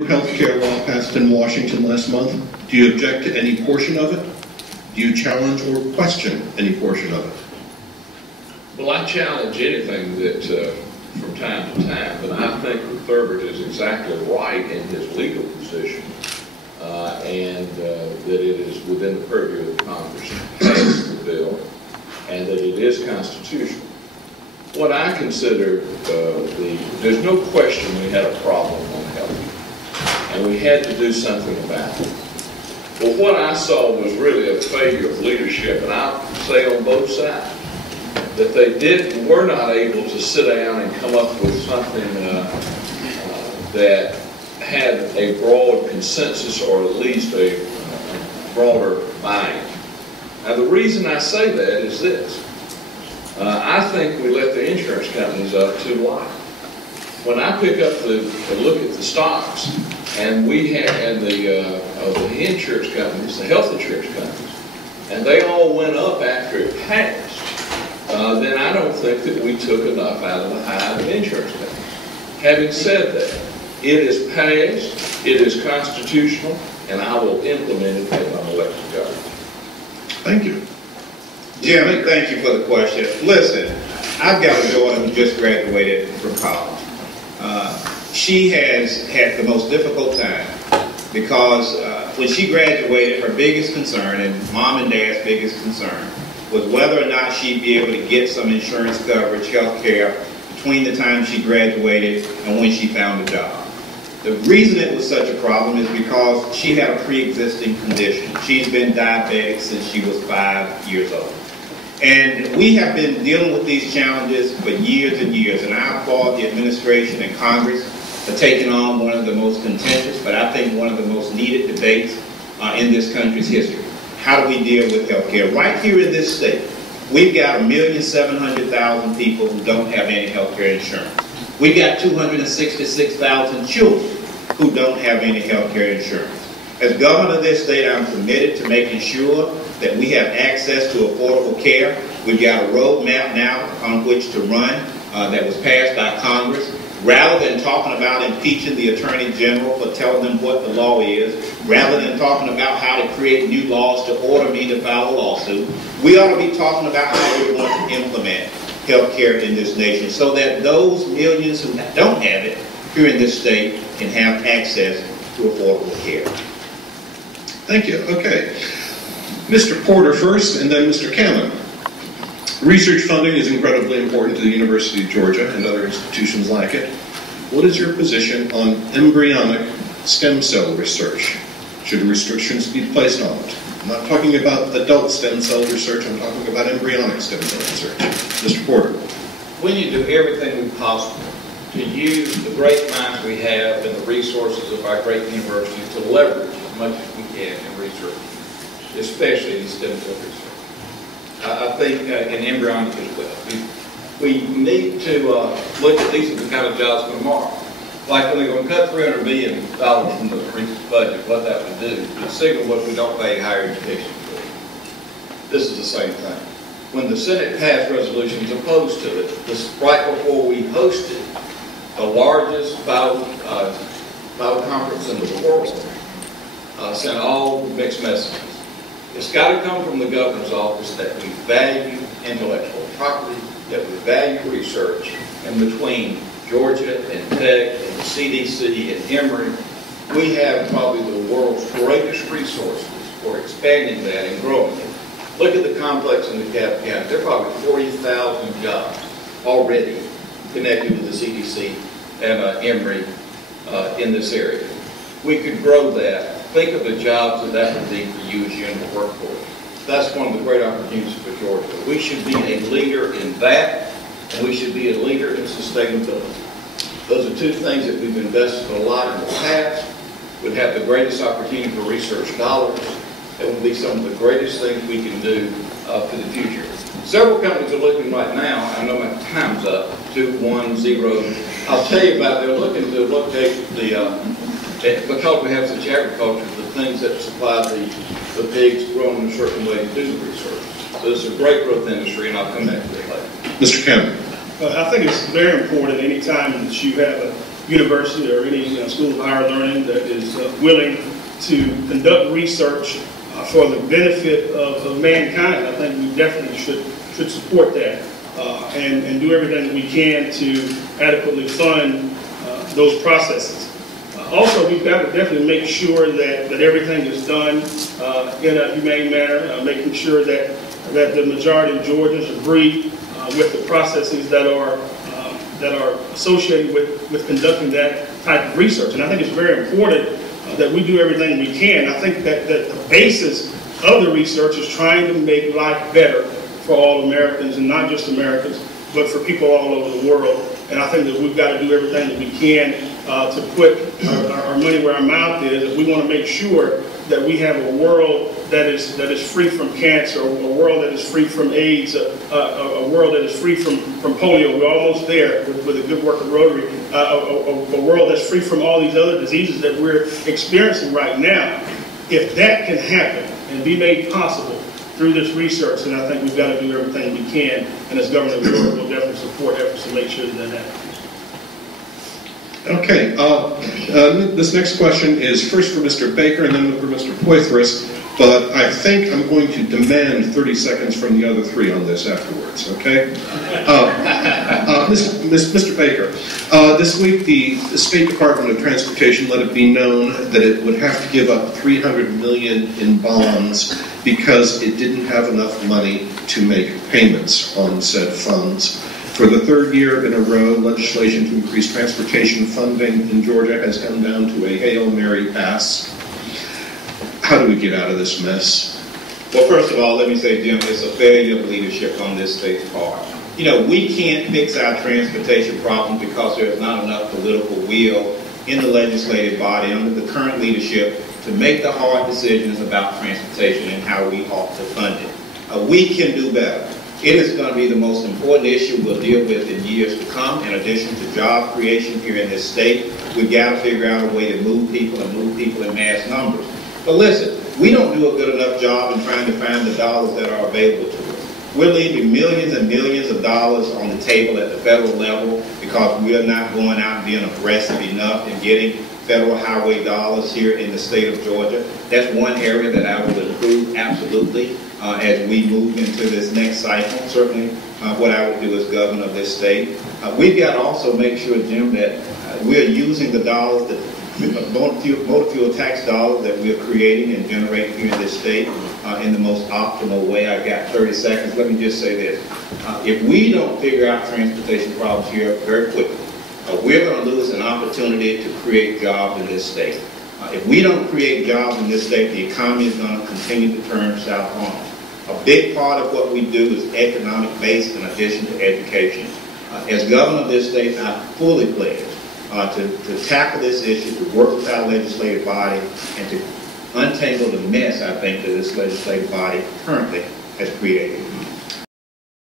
Healthcare law passed in Washington last month. Do you object to any portion of it? Do you challenge or question any portion of it? Well, I challenge anything that, from time to time, but I think Thurber is exactly right in his legal position, and that it is within the purview of the Congress to pass the bill, and that it is constitutional. What I consider there's no question we had a problem on health, and we had to do something about it. But what I saw was really a failure of leadership, and I'll say on both sides, that they were not able to sit down and come up with something that had a broad consensus, or at least a broader mind. Now, the reason I say that is this. I think we let the insurance companies up too light. When I pick up look at the stocks, and we have, and the insurance companies, the health insurance companies, and they all went up after it passed, then I don't think that we took enough out of the hive of insurance companies. Having said that, it is passed, it is constitutional, and I will implement it as I'm elected governor. Thank you. Jim, thank you for the question. Listen, I've got a daughter who just graduated from college. She has had the most difficult time because when she graduated, her biggest concern, and mom and dad's biggest concern, was whether or not she'd be able to get some insurance coverage, health care, between the time she graduated and when she found a job. The reason it was such a problem is because she had a pre-existing condition. She's been diabetic since she was 5 years old. And we have been dealing with these challenges for years and years, and I applaud the administration and Congress for taking on one of the most contentious, but I think one of the most needed debates in this country's history. How do we deal with health care? Right here in this state, we've got 1,700,000 people who don't have any health care insurance. We've got 266,000 children who don't have any health care insurance. As governor of this state, I'm committed to making sure that we have access to affordable care. We've got a roadmap now on which to run that was passed by Congress. Rather than talking about impeaching the Attorney General for telling them what the law is, rather than talking about how to create new laws to order me to file a lawsuit, we ought to be talking about how we're going to implement health care in this nation so that those millions who don't have it here in this state can have access to affordable care. Thank you. Okay. Mr. Porter first, and then Mr. Cannon. Research funding is incredibly important to the University of Georgia and other institutions like it. What is your position on embryonic stem cell research? Should restrictions be placed on it? I'm not talking about adult stem cell research, I'm talking about embryonic stem cell research. Mr. Porter. We need to do everything possible to use the great minds we have and the resources of our great universities to leverage as much as we can in research, especially in stem cell research. I think in embryonic as well. We need to look at these as the kind of jobs for tomorrow. Like when they're going to cut $300 million from the recent budget, what that would do would signal what we don't pay higher education for. This is the same thing. When the Senate passed resolutions opposed to it, right before we hosted the largest bio conference in the world, sent all mixed messages. It's got to come from the governor's office that we value intellectual property, that we value research, and between Georgia and Tech and the CDC and Emory, we have probably the world's greatest resources for expanding that and growing it. Look at the complex in the County. There are probably 40,000 jobs already connected to the CDC and Emory in this area. We could grow that. Think of the jobs that would be for you as you in the workforce. That's one of the great opportunities for Georgia. We should be a leader in that, and we should be a leader in sustainability. Those are two things that we've invested a lot in the past, would have the greatest opportunity for research dollars, and will be some of the greatest things we can do for the future. Several companies are looking right now, I know my time's up, 210. I'll tell you about, they're looking to locate because we have such agriculture, the things that supply the pigs grown in a certain way to do the research. So it's a great growth industry, and I'll come back to it later. Mr. Cameron. I think it's very important anytime that you have a university or any school of higher learning that is willing to conduct research for the benefit of mankind. I think we definitely should support that and do everything that we can to adequately fund those processes. Also, we've got to definitely make sure that everything is done in a humane manner, making sure that the majority of Georgians agree with the processes that are associated with conducting that type of research. And I think it's very important that we do everything we can. I think that the basis of the research is trying to make life better for all Americans, and not just Americans, but for people all over the world. And I think that we've got to do everything that we can to put our money where our mouth is. If we want to make sure that we have a world that is free from cancer, a world that is free from AIDS, a world that is free from polio. We're almost there with the good work of Rotary. A world that's free from all these other diseases that we're experiencing right now. If that can happen and be made possible through this research, then I think we've got to do everything we can. And as Governor we'll definitely support efforts to make sure that happens. Okay, this next question is first for Mr. Baker and then for Mr. Poythress, but I think I'm going to demand 30 seconds from the other three on this afterwards, okay? Mr. Baker, this week the State Department of Transportation let it be known that it would have to give up $300 million in bonds because it didn't have enough money to make payments on said funds. For the third year in a row, legislation to increase transportation funding in Georgia has come down to a Hail Mary pass. How do we get out of this mess? Well, first of all, let me say, Jim, it's a failure of leadership on this state's part. You know, we can't fix our transportation problem because there's not enough political will in the legislative body under the current leadership to make the hard decisions about transportation and how we ought to fund it. We can do better. It is going to be the most important issue we'll deal with in years to come. In addition to job creation here in this state, we've got to figure out a way to move people and move people in mass numbers. But listen, we don't do a good enough job in trying to find the dollars that are available to us. We're leaving millions and millions of dollars on the table at the federal level because we're not going out and being aggressive enough in getting federal highway dollars here in the state of Georgia. That's one area that I will improve absolutely as we move into this next cycle. Certainly what I would do as governor of this state. We've got to also make sure, Jim, that we're using the dollars, that motor fuel tax dollars that we're creating and generating here in this state in the most optimal way. I've got 30 seconds. Let me just say this. If we don't figure out transportation problems here very quickly, we're going to lose an opportunity to create jobs in this state. If we don't create jobs in this state, the economy is going to continue to turn south on us. A big part of what we do is economic-based in addition to education. As governor of this state, I fully pledge to tackle this issue, to work with our legislative body, and to untangle the mess, I think, that this legislative body currently has created.